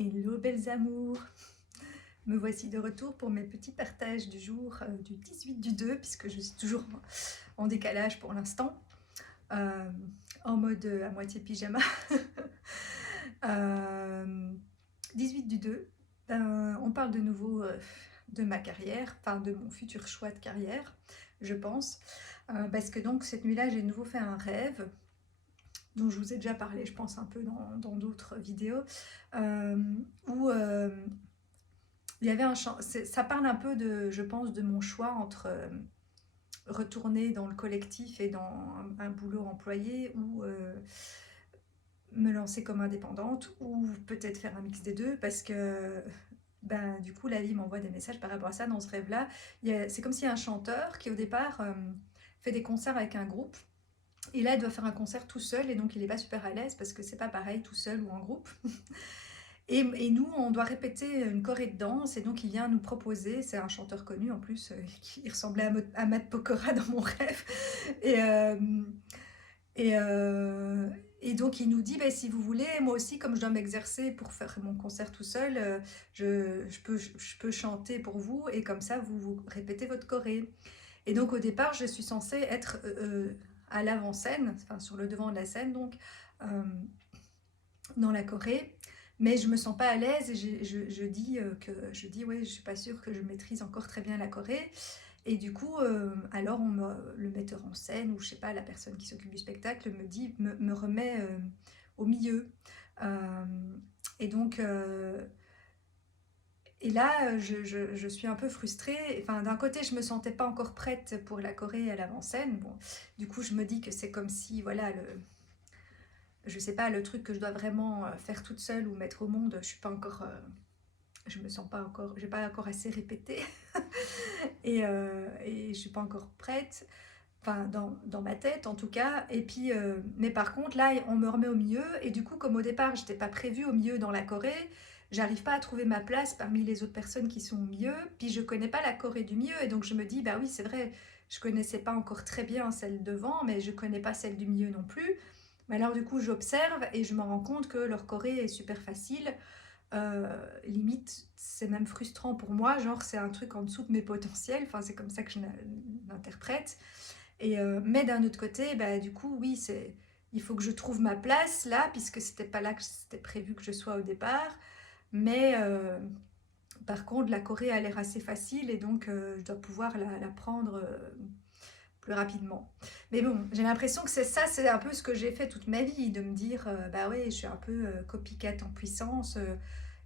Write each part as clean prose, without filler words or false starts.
Hello belles amours! Me voici de retour pour mes petits partages du jour du 18/2 puisque je suis toujours en décalage pour l'instant, euh, en mode à moitié pyjama. euh, 18/2, on parle de nouveau de ma carrière, enfin de mon futur choix de carrière, je pense, parce que donc cette nuit-là j'ai de nouveau fait un rêve dont je vous ai déjà parlé, je pense un peu dans d'autres vidéos, où il y avait un champ, ça parle un peu de, je pense, de mon choix entre retourner dans le collectif et dans un boulot employé ou me lancer comme indépendante ou peut-être faire un mix des deux parce que ben, du coup la vie m'envoie des messages par rapport à ça dans ce rêve-là. C'est comme s'il y a un chanteur qui au départ fait des concerts avec un groupe et là il doit faire un concert tout seul et donc il n'est pas super à l'aise parce que c'est pas pareil tout seul ou en groupe. Et nous, on doit répéter une choré de danse, et donc il vient nous proposer, c'est un chanteur connu en plus, qui ressemblait à Matt Pokora dans mon rêve, et, et, euh, et donc il nous dit, bah, si vous voulez, moi aussi, comme je dois m'exercer pour faire mon concert tout seul, je peux chanter pour vous, et comme ça, vous répétez votre choré. Et donc au départ, je suis censée être à l'avant-scène, enfin sur le devant de la scène, donc euh, dans la Corée, mais je me sens pas à l'aise et je dis ouais, je suis pas sûre que je maîtrise encore très bien la Corée. Et du coup, alors le metteur en scène ou je sais pas, la personne qui s'occupe du spectacle me remet au milieu. Euh, et donc et là, je suis un peu frustrée. Enfin, d'un côté, je me sentais pas encore prête pour la Corée à l'avant-scène. Bon, du coup, je me dis que c'est comme si, voilà, je sais pas, le truc que je dois vraiment faire toute seule ou mettre au monde, je suis pas encore, je me sens pas encore, j'ai pas encore assez répété et je suis pas encore prête, enfin dans ma tête en tout cas. Et puis, mais par contre là, on me remet au milieu et du coup, comme au départ, j'étais pas prévue au milieu dans la Corée, j'arrive pas à trouver ma place parmi les autres personnes qui sont au milieu. Puis je connais pas la Corée du milieu et donc je me dis bah oui, c'est vrai, je connaissais pas encore très bien celle devant, mais je connais pas celle du milieu non plus. Mais alors du coup, j'observe et je me rends compte que leur Corée est super facile. Limite, c'est même frustrant pour moi. Genre, c'est un truc en dessous de mes potentiels. Enfin, c'est comme ça que je l'interprète. Mais d'un autre côté, bah, du coup, oui, il faut que je trouve ma place là, puisque c'était pas là que c'était prévu que je sois au départ. Mais par contre, la Corée a l'air assez facile et donc je dois pouvoir la prendre plus rapidement. Mais bon, j'ai l'impression que c'est ça, c'est un peu ce que j'ai fait toute ma vie, de me dire, bah ouais, je suis un peu copycat en puissance,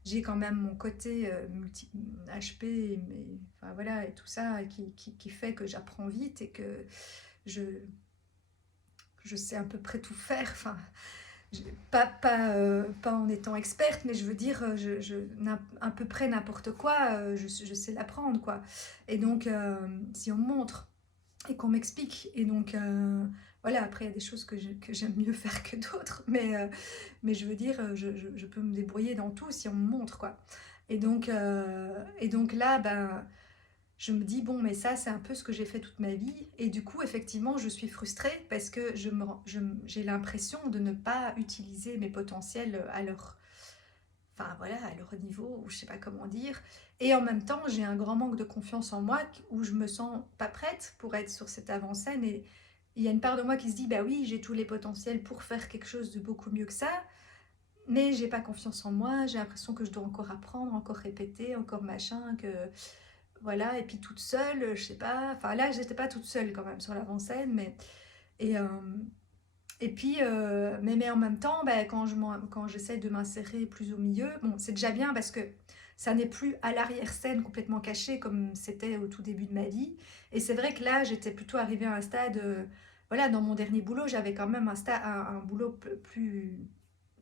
j'ai quand même mon côté multi HP, mais, enfin voilà, et tout ça qui fait que j'apprends vite et que je, je sais à peu près tout faire, enfin, pas en étant experte, mais je veux dire, à peu près n'importe quoi, je sais l'apprendre, quoi. Et donc, si on me montre, et qu'on m'explique. Et donc, voilà, après, il y a des choses que j'aime mieux faire que d'autres, mais je veux dire, je peux me débrouiller dans tout si on me montre, quoi. Et donc là, ben, je me dis, bon, mais ça, c'est un peu ce que j'ai fait toute ma vie. Et du coup, effectivement, je suis frustrée parce que j'ai l'impression de ne pas utiliser mes potentiels à leur, enfin voilà, à leur niveau, ou je sais pas comment dire. Et en même temps, j'ai un grand manque de confiance en moi où je me sens pas prête pour être sur cette avant-scène. Et il y a une part de moi qui se dit, bah oui, j'ai tous les potentiels pour faire quelque chose de beaucoup mieux que ça, mais j'ai pas confiance en moi, j'ai l'impression que je dois encore apprendre, encore répéter, encore machin, que voilà, et puis toute seule, je sais pas, enfin là, j'étais pas toute seule quand même sur l'avant-scène, et, euh, et puis, mais en même temps, bah, quand j'essaye de m'insérer plus au milieu, bon, c'est déjà bien parce que ça n'est plus à l'arrière-scène complètement caché comme c'était au tout début de ma vie. Et c'est vrai que là, j'étais plutôt arrivée à un stade, voilà, dans mon dernier boulot, j'avais quand même un boulot plus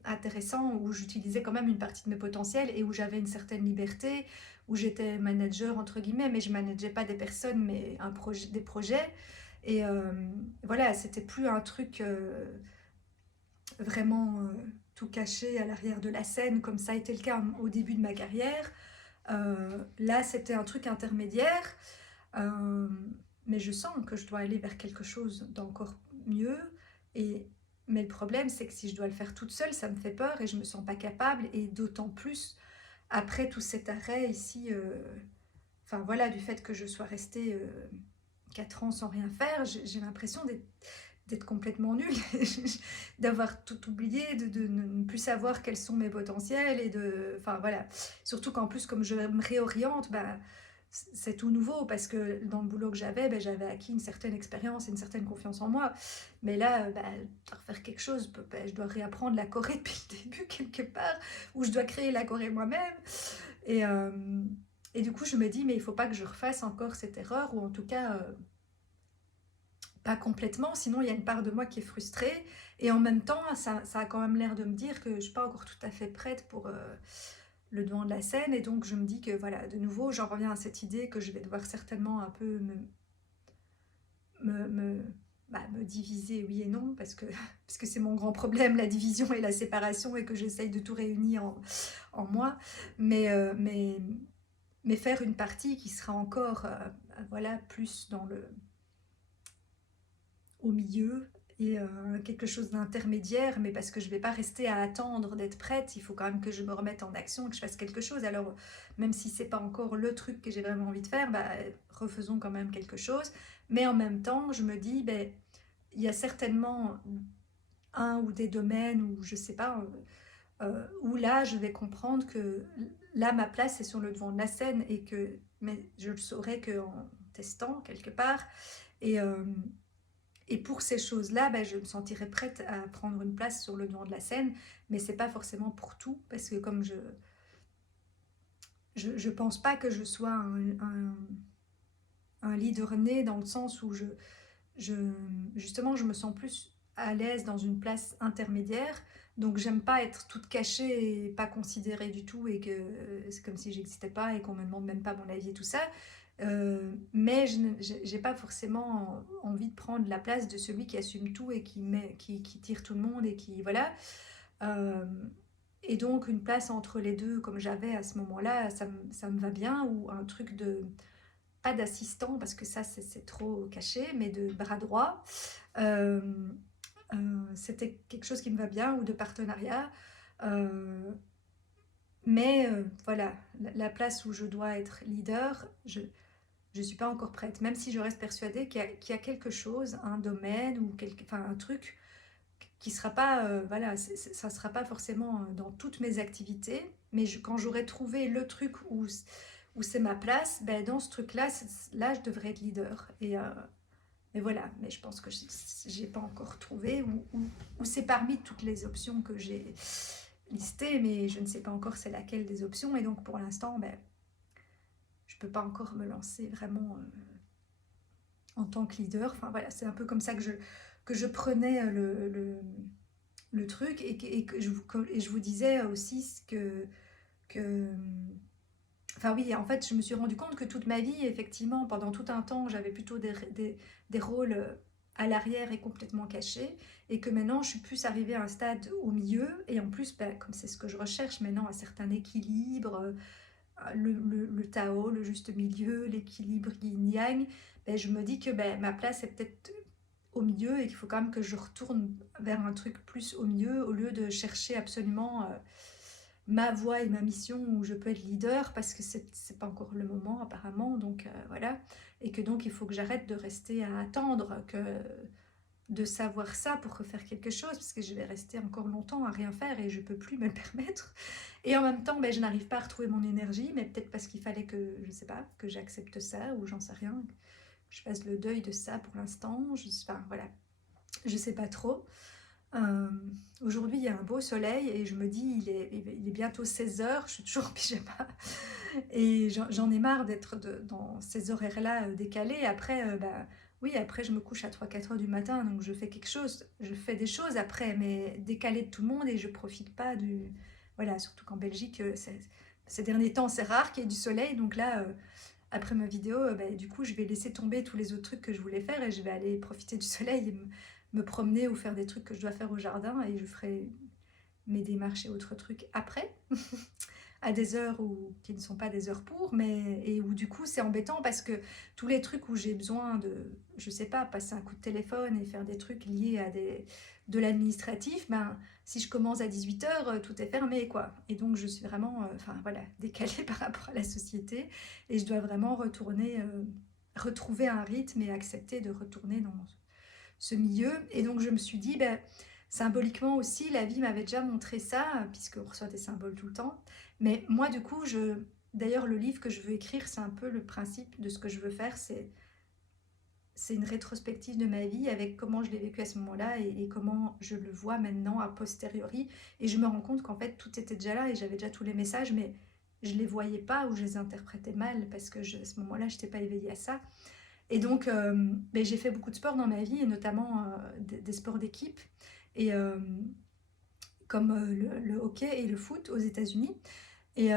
intéressant où j'utilisais quand même une partie de mes potentiels et où j'avais une certaine liberté, où j'étais manager entre guillemets, mais je manageais pas des personnes, mais des projets. Et voilà, c'était plus un truc vraiment tout caché à l'arrière de la scène, comme ça a été le cas au début de ma carrière. Là, c'était un truc intermédiaire, euh, mais je sens que je dois aller vers quelque chose d'encore mieux. Et, Mais le problème, c'est que si je dois le faire toute seule, ça me fait peur et je me sens pas capable. Et d'autant plus après tout cet arrêt ici, enfin voilà, du fait que je sois restée 4 ans sans rien faire, j'ai l'impression d'être complètement nulle, d'avoir tout oublié, de ne plus savoir quels sont mes potentiels et de, enfin voilà. Surtout qu'en plus, comme je me réoriente, bah, c'est tout nouveau parce que dans le boulot que j'avais, bah, j'avais acquis une certaine expérience et une certaine confiance en moi. Mais là, bah, pour faire quelque chose, bah, je dois réapprendre la Corée depuis le début quelque part, ou je dois créer la Corée moi-même. Et, euh, et du coup, je me dis, mais il faut pas que je refasse encore cette erreur, ou en tout cas, pas complètement, sinon il y a une part de moi qui est frustrée. Et en même temps, ça a quand même l'air de me dire que je suis pas encore tout à fait prête pour le devant de la scène. Et donc, je me dis que voilà, de nouveau, j'en reviens à cette idée que je vais devoir certainement un peu me, me, me diviser, oui et non, parce que c'est mon grand problème, la division et la séparation, et que j'essaye de tout réunir en moi. Mais, euh, mais, mais faire une partie qui sera encore voilà, plus dans au milieu et quelque chose d'intermédiaire, mais parce que je ne vais pas rester à attendre d'être prête, il faut quand même que je me remette en action, que je fasse quelque chose. Alors, même si c'est pas encore le truc que j'ai vraiment envie de faire, bah, refaisons quand même quelque chose. Mais en même temps, je me dis, ben, il y a certainement un ou des domaines où je sais pas, où là, je vais comprendre que là, ma place est sur le devant de la scène et que, mais je le saurai qu'en testant quelque part. Et, euh, et pour ces choses-là, ben, je me sentirais prête à prendre une place sur le devant de la scène, mais c'est pas forcément pour tout, parce que comme je pense pas que je sois un leader né dans le sens où je, justement, je me sens plus à l'aise dans une place intermédiaire, donc j'aime pas être toute cachée et pas considérée du tout, et que c'est comme si j'existais pas et qu'on me demande même pas mon avis et tout ça. Mais je n'ai pas forcément envie de prendre la place de celui qui assume tout et qui tire tout le monde et qui voilà. Euh, et donc une place entre les deux comme j'avais à ce moment-là, ça me va bien, ou un truc de pas d'assistant parce que ça c'est trop caché, mais de bras droit. Euh, C'était quelque chose qui me va bien, ou de partenariat. Euh, mais voilà, la place où je dois être leader, je suis pas encore prête, même si je reste persuadée qu'il y a quelque chose, un domaine ou enfin, un truc qui sera pas, voilà, ça sera pas forcément dans toutes mes activités, mais quand j'aurai trouvé le truc où c'est ma place, ben, dans ce truc-là, là, je devrais être leader. Et voilà, mais je pense que j'ai pas encore trouvé, ou c'est parmi toutes les options que j'ai listées, mais je ne sais pas encore c'est laquelle des options, et donc pour l'instant, ben, je peux pas encore me lancer vraiment en tant que leader. Enfin voilà, c'est un peu comme ça que je prenais le truc, et que je vous disais aussi que enfin oui, en fait, je me suis rendu compte que toute ma vie, effectivement, pendant tout un temps, j'avais plutôt des rôles à l'arrière et complètement cachés, et que maintenant, je suis plus arrivée à un stade au milieu, et en plus, ben, comme c'est ce que je recherche maintenant, un certain équilibre, le Tao, le juste milieu, l'équilibre yin-yang, ben, je me dis que ben, ma place est peut-être au milieu, et qu'il faut quand même que je retourne vers un truc plus au milieu, au lieu de chercher absolument ma voie et ma mission où je peux être leader, parce que c'est pas encore le moment apparemment, donc voilà. Et que donc il faut que j'arrête de rester à attendre de savoir ça pour refaire quelque chose, parce que je vais rester encore longtemps à rien faire et je peux plus me le permettre. Et en même temps, ben, je n'arrive pas à retrouver mon énergie, mais peut-être parce qu'il fallait que, je sais pas, que j'accepte ça, ou j'en sais rien, que je fasse le deuil de ça pour l'instant, enfin voilà, je sais pas trop. Euh, Aujourd'hui, il y a un beau soleil et je me dis, il est bientôt 16 h, je suis toujours en pyjama. Et j'en ai marre d'être dans ces horaires-là décalés. Après, bah, oui, après, je me couche à 3-4 heures du matin, donc je fais quelque chose. Je fais des choses après, mais décalé de tout le monde, et je profite pas du. Voilà, surtout qu'en Belgique, ces derniers temps, c'est rare qu'il y ait du soleil. Donc là, après ma vidéo, bah, du coup, je vais laisser tomber tous les autres trucs que je voulais faire, et je vais aller profiter du soleil et me promener ou faire des trucs que je dois faire au jardin, et je ferai mes démarches et autres trucs après. à des heures qui ne sont pas des heures pour, et où du coup c'est embêtant parce que tous les trucs où j'ai besoin de, je sais pas, passer un coup de téléphone et faire des trucs liés à de l'administratif, ben si je commence à 18h, tout est fermé, quoi. Et donc je suis vraiment, enfin voilà, décalée par rapport à la société et je dois vraiment retrouver un rythme et accepter de retourner dans ce milieu. Et donc je me suis dit, ben, symboliquement aussi, la vie m'avait déjà montré ça, puisqu'on reçoit des symboles tout le temps. Mais moi, du coup, d'ailleurs, le livre que je veux écrire, c'est un peu le principe de ce que je veux faire, c'est une rétrospective de ma vie avec comment je l'ai vécu à ce moment-là et comment je le vois maintenant a posteriori. Et je me rends compte qu'en fait, tout était déjà là et j'avais déjà tous les messages, mais je les voyais pas ou je les interprétais mal parce que à ce moment-là, je n'étais pas éveillée à ça. Et donc, ben, j'ai fait beaucoup de sport dans ma vie, et notamment des sports d'équipe, et, comme le hockey et le foot aux États-Unis. Et,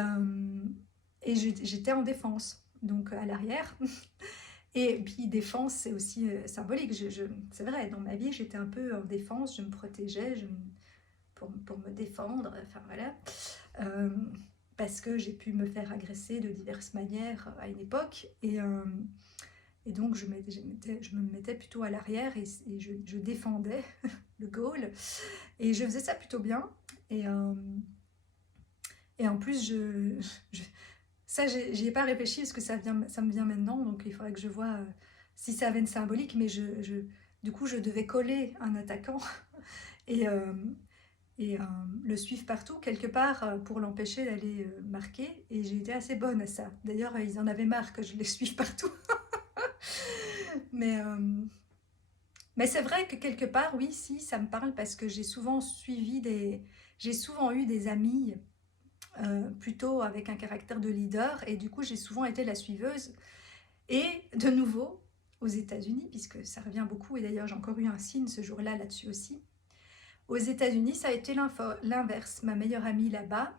j'étais en défense, donc à l'arrière. Et puis défense, c'est aussi symbolique. C'est vrai, dans ma vie, j'étais un peu en défense, je me protégeais pour me défendre, enfin voilà. Euh, Parce que j'ai pu me faire agresser de diverses manières à une époque. Et donc, je me mettais plutôt à l'arrière et je défendais le goal. Et je faisais ça plutôt bien. Et, euh, et en plus, ça, j'y ai pas réfléchi parce que ça me vient maintenant. Donc, il faudrait que je vois si ça avait une symbolique. Mais du coup, je devais coller un attaquant et, euh, et le suivre partout, quelque part, pour l'empêcher d'aller marquer. Et j'ai été assez bonne à ça. D'ailleurs, ils en avaient marre que je les suive partout. Mais, c'est vrai que quelque part, oui, si, ça me parle parce que j'ai souvent eu des amis plutôt avec un caractère de leader et du coup, j'ai souvent été la suiveuse. Et de nouveau, aux États-Unis, puisque ça revient beaucoup, et d'ailleurs, j'ai encore eu un signe ce jour-là là-dessus aussi. Aux États-Unis, ça a été l'inverse. Ma meilleure amie là-bas,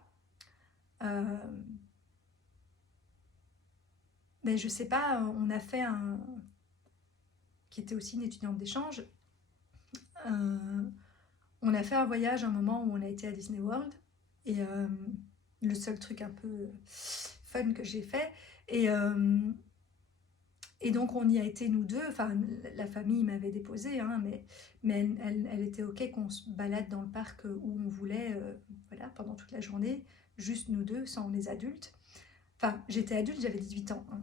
euh, ben, je sais pas, on a fait qui était aussi une étudiante d'échange, euh, on a fait un voyage à un moment où on a été à Disney World. Et le seul truc un peu fun que j'ai fait. Et, euh, et donc on y a été nous deux. Enfin, la famille m'avait déposé, hein, mais elle était ok qu'on se balade dans le parc où on voulait, voilà, pendant toute la journée, juste nous deux, sans les adultes. Enfin, j'étais adulte, j'avais 18 ans, hein.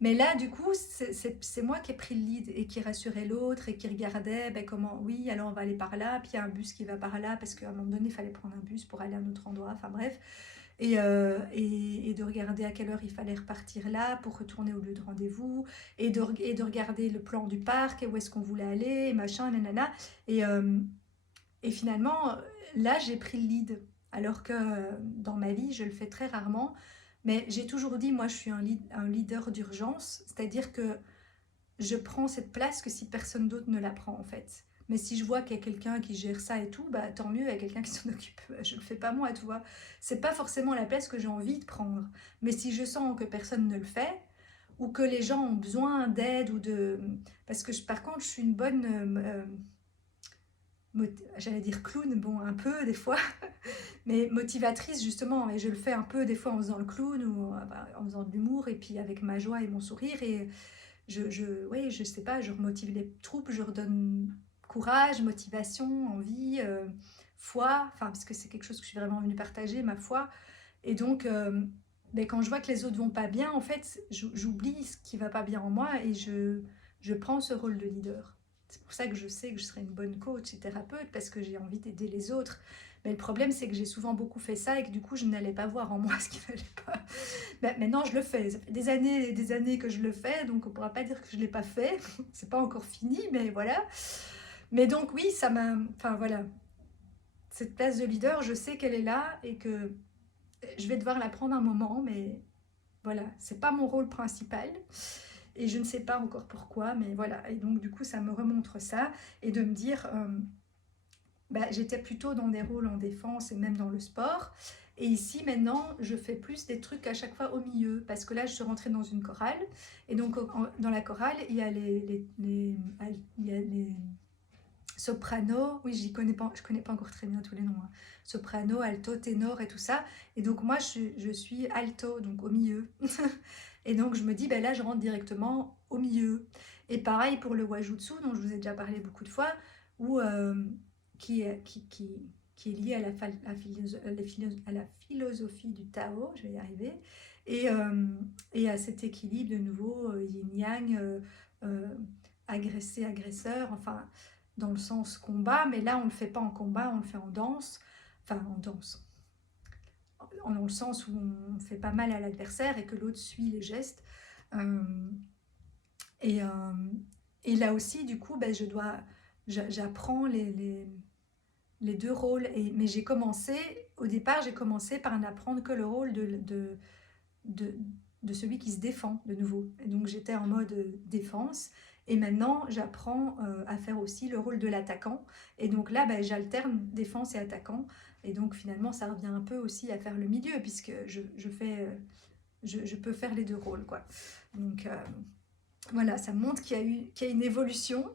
Mais là, du coup, c'est moi qui ai pris le lead et qui rassurait l'autre et qui regardait, ben, comment, oui, alors on va aller par là, puis il y a un bus qui va par là, parce qu'à un moment donné, il fallait prendre un bus pour aller à un autre endroit, enfin bref. Et de regarder à quelle heure il fallait repartir là pour retourner au lieu de rendez-vous, et de regarder le plan du parc et où est-ce qu'on voulait aller, et machin, nanana. Et, euh, et finalement, là, j'ai pris le lead. Alors que dans ma vie, je le fais très rarement. Mais j'ai toujours dit, moi, je suis un leader d'urgence. C'est-à-dire que je prends cette place que si personne d'autre ne la prend, en fait. Mais si je vois qu'il y a quelqu'un qui gère ça et tout, bah tant mieux, il y a quelqu'un qui s'en occupe. Je ne le fais pas moi, tu vois. C'est pas forcément la place que j'ai envie de prendre. Mais si je sens que personne ne le fait, ou que les gens ont besoin d'aide ou de... Parce que par contre, je suis une bonne j'allais dire clown, bon, un peu des fois, mais motivatrice justement. Et je le fais un peu des fois en faisant le clown ou en faisant de l'humour et puis avec ma joie et mon sourire. Et oui, je sais pas, je remotive les troupes, je redonne courage, motivation, envie, foi, enfin, parce que c'est quelque chose que je suis vraiment venue partager, ma foi. Et donc, ben, quand je vois que les autres vont pas bien, en fait, j'oublie ce qui va pas bien en moi et je prends ce rôle de leader. C'est pour ça que je sais que je serai une bonne coach et thérapeute parce que j'ai envie d'aider les autres. Mais le problème, c'est que j'ai souvent beaucoup fait ça et que du coup, je n'allais pas voir en moi ce qui n'allait pas. Ben, maintenant, je le fais. Ça fait des années et des années que je le fais, donc on ne pourra pas dire que je ne l'ai pas fait. C'est pas encore fini, mais voilà. Mais donc, oui, ça m'a. Enfin, voilà. Cette place de leader, je sais qu'elle est là et que je vais devoir la prendre un moment, mais voilà, c'est pas mon rôle principal. Et je ne sais pas encore pourquoi, mais voilà. Et donc, du coup, ça me remontre ça. Et de me dire, bah, j'étais plutôt dans des rôles en défense et même dans le sport. Et ici, maintenant, je fais plus des trucs à chaque fois au milieu. Parce que là, je suis rentrée dans une chorale. Et donc, dans la chorale, il y a soprano, oui, je connais pas encore très bien tous les noms, hein. Soprano, alto, ténor et tout ça. Et donc moi, je suis alto, donc au milieu. Et donc je me dis, ben là, je rentre directement au milieu. Et pareil pour le wajutsu, dont je vous ai déjà parlé beaucoup de fois, où, qui, est- qui, qui, qui est lié à à la philosophie du Tao, je vais y arriver, et, euh, et à cet équilibre de nouveau, yin-yang, euh, agressé, agresseur, enfin dans le sens combat, mais là on ne le fait pas en combat, on le fait en danse, enfin en danse, dans le sens où on fait pas mal à l'adversaire et que l'autre suit les gestes. Euh, et, euh, et là aussi, du coup, ben, j'apprends les deux rôles. Mais j'ai commencé, au départ, j'ai commencé par n'apprendre que le rôle de, de celui qui se défend de nouveau. Et donc j'étais en mode défense. Et maintenant, j'apprends à faire aussi le rôle de l'attaquant. Et donc là, ben, j'alterne défense et attaquant. Et donc finalement, ça revient un peu aussi à faire le milieu, puisque je peux faire les deux rôles, quoi. Donc voilà, ça montre qu'il y a une évolution,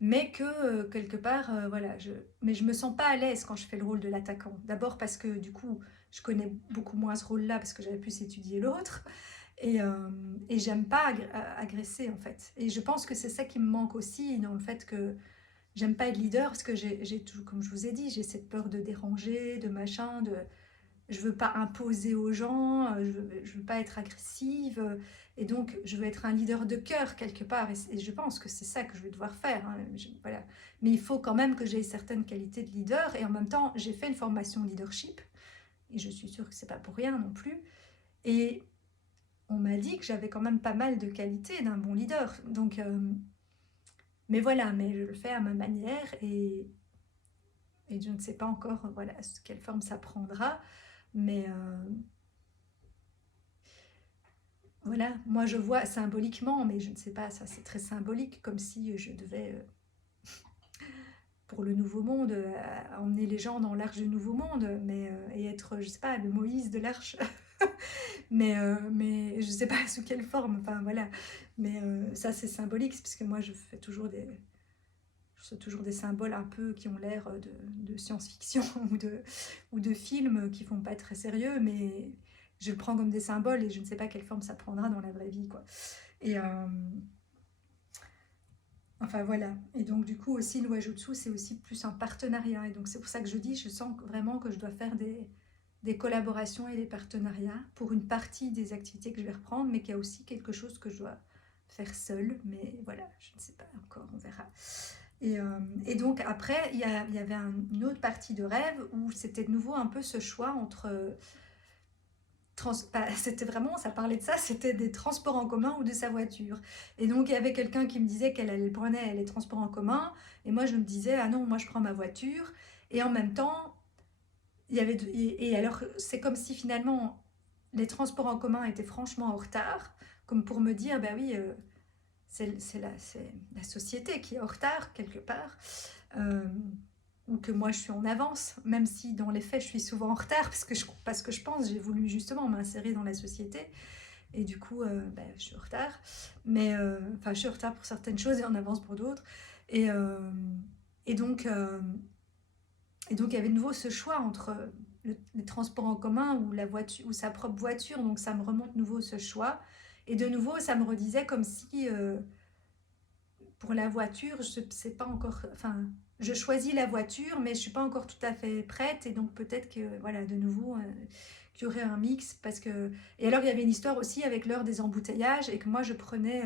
mais que quelque part, voilà, mais je me sens pas à l'aise quand je fais le rôle de l'attaquant. D'abord parce que du coup, je connais beaucoup moins ce rôle-là parce que j'avais plus étudié l'autre, et, euh, et j'aime pas agresser en fait. Et je pense que c'est ça qui me manque aussi dans le fait que j'aime pas être leader parce que j'ai tout, comme je vous ai dit, j'ai cette peur de déranger, de machin, je veux pas imposer aux gens, je veux pas être agressive, et donc je veux être un leader de cœur quelque part, et je pense que c'est ça que je vais devoir faire, hein, voilà. Mais il faut quand même que j'ai certaines qualités de leader, et en même temps j'ai fait une formation leadership, et je suis sûre que c'est pas pour rien non plus, et on m'a dit que j'avais quand même pas mal de qualités d'un bon leader, donc mais voilà, mais je le fais à ma manière, et je ne sais pas encore voilà quelle forme ça prendra, mais voilà, moi je vois symboliquement, mais je ne sais pas, ça c'est très symbolique, comme si je devais, pour le Nouveau Monde, emmener les gens dans l'arche du Nouveau Monde, et être, je sais pas, le Moïse de l'arche, mais je sais pas sous quelle forme, enfin voilà. Mais ça c'est symbolique, parce que moi je fais toujours des symboles un peu qui ont l'air de science-fiction ou de films qui font pas très sérieux, mais je le prends comme des symboles et je ne sais pas quelle forme ça prendra dans la vraie vie, quoi. Et enfin voilà. Et donc du coup aussi le wajutsu c'est aussi plus un partenariat. Et donc c'est pour ça que je dis, je sens vraiment que je dois faire des collaborations et des partenariats pour une partie des activités que je vais reprendre, mais qu'il y a aussi quelque chose que je dois faire seule. Mais voilà, je ne sais pas encore, on verra. Et donc après, il y avait une autre partie de rêve où c'était de nouveau un peu ce choix entre c'était vraiment, ça parlait de ça, c'était des transports en commun ou de sa voiture. Et donc il y avait quelqu'un qui me disait qu'elle prenait les transports en commun, et moi je me disais, ah non, moi je prends ma voiture. Et en même temps, et alors c'est comme si finalement les transports en commun étaient franchement en retard, comme pour me dire, bah oui, c'est la société qui est en retard quelque part. Euh, ou que moi je suis en avance, même si dans les faits je suis souvent en retard parce que je pense j'ai voulu justement m'insérer dans la société, et du coup je suis en retard, mais enfin je suis en retard pour certaines choses et en avance pour d'autres, et, euh, et donc et donc il y avait de nouveau ce choix entre les transports en commun ou la voiture ou sa propre voiture, donc ça me remonte de nouveau ce choix, et de nouveau ça me redisait comme si pour la voiture, je sais pas encore. Enfin, je choisis la voiture, mais je suis pas encore tout à fait prête. Et donc peut-être que voilà, de nouveau, qu'il y aurait un mix parce que. Et alors il y avait une histoire aussi avec l'heure des embouteillages et que moi je prenais.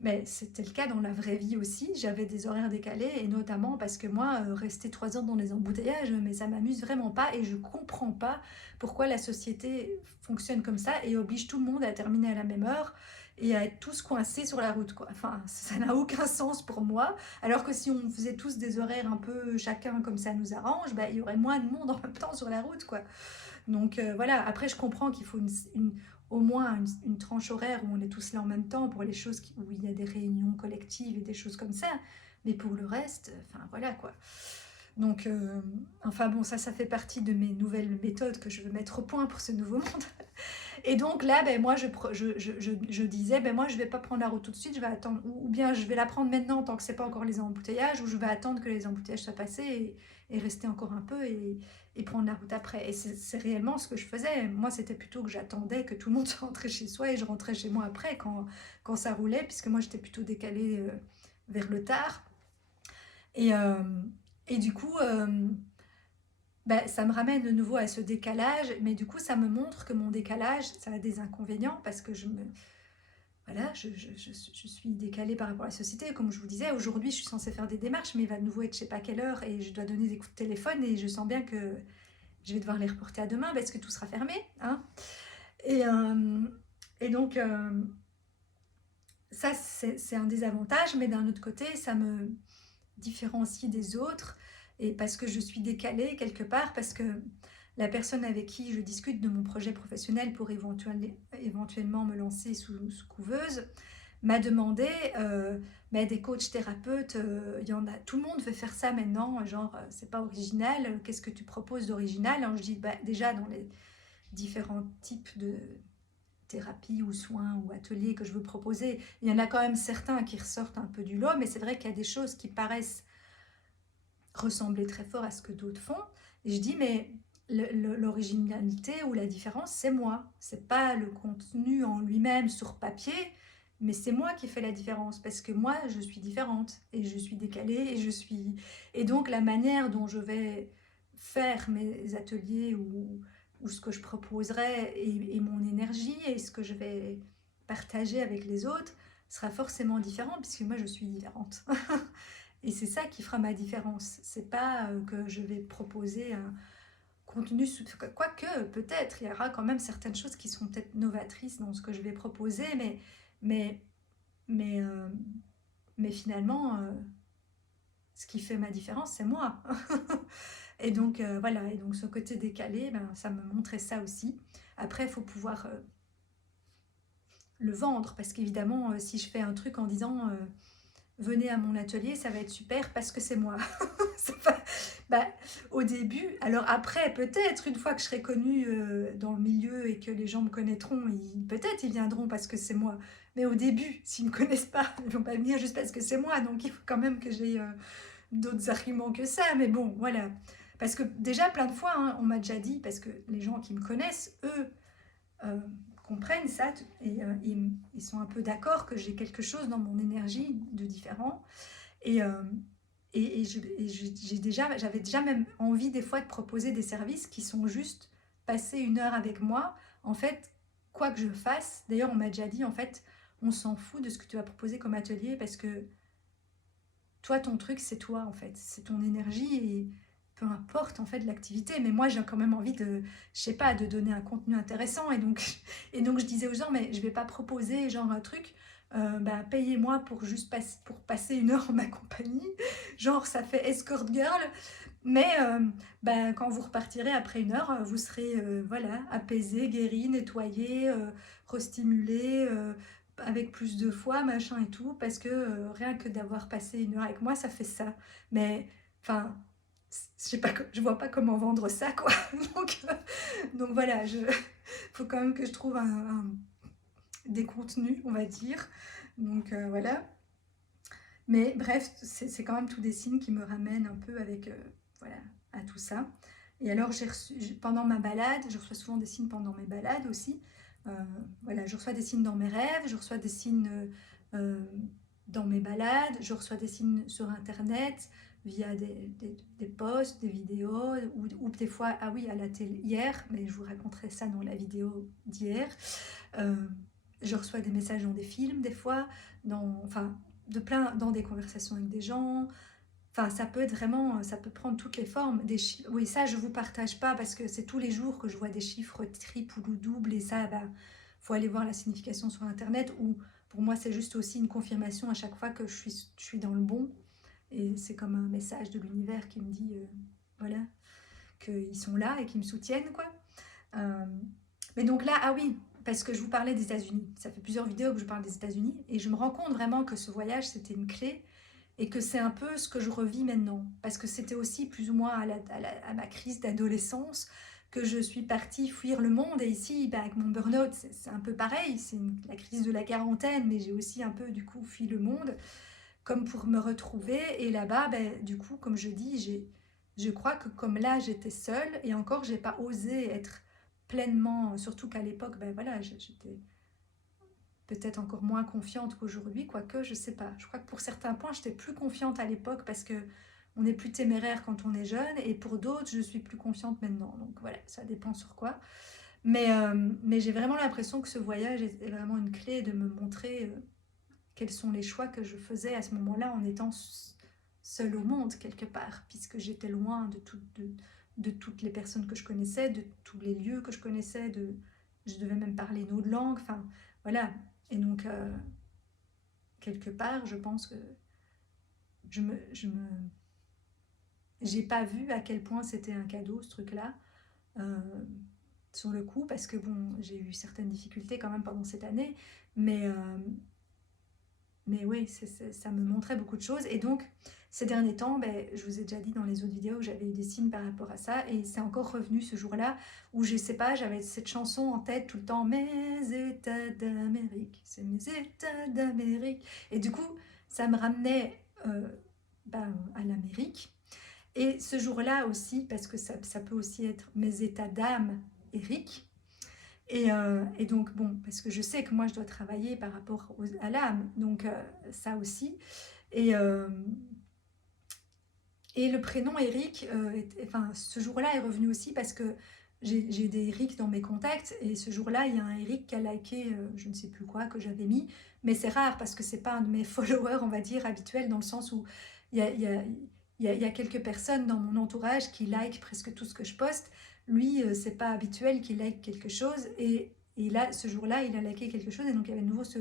Mais c'était le cas dans la vraie vie aussi. J'avais des horaires décalés et notamment parce que moi, rester 3 heures dans les embouteillages, mais ça m'amuse vraiment pas et je comprends pas pourquoi la société fonctionne comme ça et oblige tout le monde à terminer à la même heure et à être tous coincés sur la route, quoi. Enfin, ça n'a aucun sens pour moi. Alors que si on faisait tous des horaires un peu chacun comme ça nous arrange, bah, il y aurait moins de monde en même temps sur la route, quoi. Donc voilà, après je comprends qu'il faut au moins une tranche horaire où on est tous là en même temps pour les choses où il y a des réunions collectives et des choses comme ça. Mais pour le reste, enfin voilà quoi. Donc, enfin bon, ça fait partie de mes nouvelles méthodes que je veux mettre au point pour ce nouveau monde. Et donc là, ben, moi, je disais, ben, moi, je vais pas prendre la route tout de suite, je vais attendre, ou bien je vais la prendre maintenant tant que c'est pas encore les embouteillages, ou je vais attendre que les embouteillages soient passés et rester encore un peu et prendre la route après. Et c'est réellement ce que je faisais. Moi, c'était plutôt que j'attendais que tout le monde soit rentré chez soi et je rentrais chez moi après quand ça roulait, puisque moi, j'étais plutôt décalée vers le tard. Et, euh, et du coup, ben, ça me ramène de nouveau à ce décalage, mais du coup, ça me montre que mon décalage, ça a des inconvénients parce que voilà, je suis décalée par rapport à la société. Comme je vous disais, aujourd'hui, je suis censée faire des démarches, mais il va de nouveau être je sais pas quelle heure et je dois donner des coups de téléphone et je sens bien que je vais devoir les reporter à demain parce que tout sera fermé. Hein. Et, euh, et donc, ça, c'est un désavantage, mais d'un autre côté, ça me différencie des autres et parce que je suis décalée quelque part, parce que la personne avec qui je discute de mon projet professionnel pour éventuellement me lancer sous couveuse m'a demandé mais des coachs thérapeutes, il y en a, tout le monde veut faire ça maintenant, genre c'est pas original, qu'est-ce que tu proposes d'original? Alors je dis bah, déjà dans les différents types de thérapie ou soins ou ateliers que je veux proposer, il y en a quand même certains qui ressortent un peu du lot, mais c'est vrai qu'il y a des choses qui paraissent ressembler très fort à ce que d'autres font. Et je dis, mais l'originalité ou la différence, c'est moi. C'est pas le contenu en lui-même sur papier, mais c'est moi qui fais la différence parce que moi, je suis différente et je suis décalée et je suis. Et donc, la manière dont je vais faire mes ateliers ou ce que je proposerai et mon énergie et ce que je vais partager avec les autres sera forcément différent puisque moi, je suis différente. Et c'est ça qui fera ma différence. C'est pas que je vais proposer un contenu, quoique peut-être il y aura quand même certaines choses qui seront peut-être novatrices dans ce que je vais proposer, mais, mais, euh, mais finalement, ce qui fait ma différence, c'est moi. Et donc voilà, et donc ce côté décalé, ben, ça me montrait ça aussi. Après, il faut pouvoir le vendre, parce qu'évidemment, si je fais un truc en disant venez à mon atelier, ça va être super parce que c'est moi. Bah, au début, alors après, peut-être, une fois que je serai connue dans le milieu et que les gens me connaîtront, peut-être ils viendront parce que c'est moi. Mais au début, s'ils ne me connaissent pas, ils ne vont pas venir juste parce que c'est moi. Donc il faut quand même que j'ai d'autres arguments que ça. Mais bon, voilà. Parce que déjà, plein de fois, hein, on m'a déjà dit, parce que les gens qui me connaissent, eux, euh, comprennent ça et ils sont un peu d'accord que j'ai quelque chose dans mon énergie de différent. Et, j'avais déjà même envie des fois de proposer des services qui sont juste passer une heure avec moi. En fait, quoi que je fasse, d'ailleurs on m'a déjà dit en fait, on s'en fout de ce que tu vas proposer comme atelier parce que toi ton truc c'est toi en fait, c'est ton énergie et peu importe en fait l'activité. Mais moi j'ai quand même envie de, je sais pas, de donner un contenu intéressant et donc je disais aux gens mais je vais pas proposer genre un truc bah, payez-moi pour juste pour passer une heure en ma compagnie. Genre, ça fait escort girl. Mais bah, quand vous repartirez après une heure, vous serez voilà, apaisé, guéri, nettoyé, restimulé, avec plus de foi, machin et tout. Parce que rien que d'avoir passé une heure avec moi, ça fait ça. Mais, enfin, je sais pas, je vois pas comment vendre ça, quoi. Donc voilà, faut quand même que je trouve des contenus, on va dire. Donc voilà. Mais bref, c'est quand même tous des signes qui me ramènent un peu avec, voilà, à tout ça. Et alors, pendant ma balade, je reçois souvent des signes pendant mes balades aussi. Euh, voilà, je reçois des signes dans mes rêves, je reçois des signes dans mes balades, je reçois des signes sur Internet via des posts, des vidéos, ou des fois, ah oui, à la télé, hier, mais je vous raconterai ça dans la vidéo d'hier. Euh, je reçois des messages dans des films, des fois, enfin, dans des conversations avec des gens. Enfin, ça peut être vraiment, ça peut prendre toutes les formes. Oui, ça, je vous partage pas parce que c'est tous les jours que je vois des chiffres triples ou doubles et ça, bah, faut aller voir la signification sur Internet ou pour moi, c'est juste aussi une confirmation à chaque fois que je suis dans le bon. Et c'est comme un message de l'univers qui me dit, voilà, qu'ils sont là et qu'ils me soutiennent, quoi. Euh, mais donc là, ah oui, parce que je vous parlais des États-Unis. Ça fait plusieurs vidéos que je parle des États-Unis et je me rends compte vraiment que ce voyage, c'était une clé et que c'est un peu ce que je revis maintenant. Parce que c'était aussi plus ou moins à ma crise d'adolescence que je suis partie fuir le monde. Et ici, bah, avec mon burn-out, c'est un peu pareil. C'est la crise de la quarantaine, mais j'ai aussi un peu, du coup, fui le monde, comme pour me retrouver. Et là-bas, ben, du coup, comme je dis, je crois que comme là, j'étais seule, et encore, j'ai pas osé être pleinement, surtout qu'à l'époque, ben voilà, j'étais peut-être encore moins confiante qu'aujourd'hui, quoique, je sais pas. Je crois que pour certains points, j'étais plus confiante à l'époque parce que on est plus téméraire quand on est jeune, et pour d'autres, je suis plus confiante maintenant. Donc voilà, ça dépend sur quoi. Mais j'ai vraiment l'impression que ce voyage est vraiment une clé de me montrer quels sont les choix que je faisais à ce moment-là en étant seule au monde quelque part, puisque j'étais loin de toutes les personnes que je connaissais, de tous les lieux que je connaissais, je devais même parler une autre langue, enfin voilà. Et donc, quelque part, je pense que je me, j'ai pas vu à quel point c'était un cadeau ce truc-là, euh, sur le coup, parce que bon, j'ai eu certaines difficultés quand même pendant cette année, mais mais oui, ça me montrait beaucoup de choses. Et donc, ces derniers temps, ben, je vous ai déjà dit dans les autres vidéos, j'avais eu des signes par rapport à ça. Et c'est encore revenu ce jour-là où, je sais pas, j'avais cette chanson en tête tout le temps. Mes États d'Amérique, c'est mes États d'Amérique. Et du coup, ça me ramenait ben, à l'Amérique. Et ce jour-là aussi, parce que ça peut aussi être mes états d'âme, Eric. Et donc, bon, parce que je sais que moi, je dois travailler par rapport à l'âme, donc ça aussi. Et, euh, et le prénom Eric, enfin, ce jour-là est revenu aussi parce que j'ai des Eric dans mes contacts, et ce jour-là, il y a un Eric qui a liké, je ne sais plus quoi, que j'avais mis, mais c'est rare parce que c'est pas un de mes followers, on va dire, habituels, dans le sens où il y a, il y a, il y a quelques personnes dans mon entourage qui like presque tout ce que je poste. Lui, c'est pas habituel qu'il like quelque chose, et là, ce jour-là, il a liké quelque chose, et donc il y avait de nouveau ce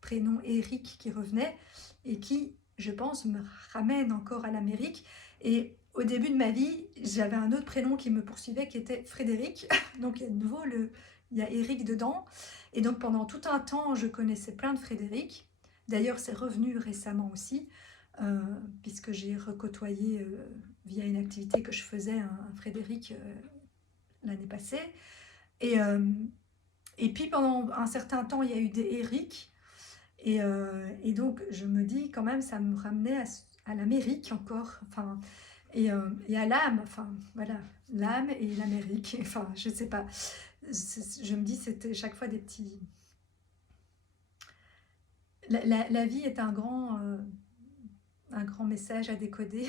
prénom Eric qui revenait, et qui, je pense, me ramène encore à l'Amérique. Et au début de ma vie, j'avais un autre prénom qui me poursuivait, qui était Frédéric. Donc il y a de nouveau il y a Eric dedans. Et donc pendant tout un temps, je connaissais plein de Frédéric. D'ailleurs, c'est revenu récemment aussi, puisque j'ai recôtoyé via une activité que je faisais un Frédéric l'année passée. Et, euh, et puis pendant un certain temps, il y a eu des Eric. Et donc, je me dis quand même, ça me ramenait à l'Amérique encore, enfin, et à l'âme, enfin, voilà, l'âme et l'Amérique, enfin, je sais pas. Je me dis, c'était chaque fois des petits. La vie est un grand message à décoder.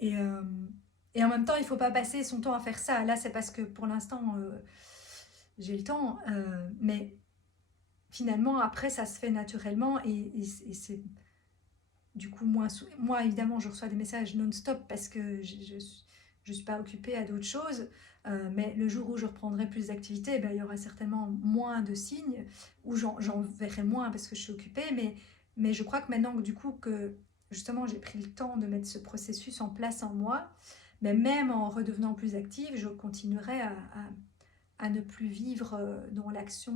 Et, euh, et en même temps, il faut pas passer son temps à faire ça. Là, c'est parce que pour l'instant, j'ai le temps, mais finalement, après, ça se fait naturellement, et c'est du coup, moi, évidemment, je reçois des messages non-stop parce que je suis pas occupée à d'autres choses. Mais le jour où je reprendrai plus d'activités, ben, il y aura certainement moins de signes, ou j'en verrai moins parce que je suis occupée. Mais je crois que maintenant que, du coup, que justement j'ai pris le temps de mettre ce processus en place en moi, mais même en redevenant plus active, je continuerai à ne plus vivre dans l'action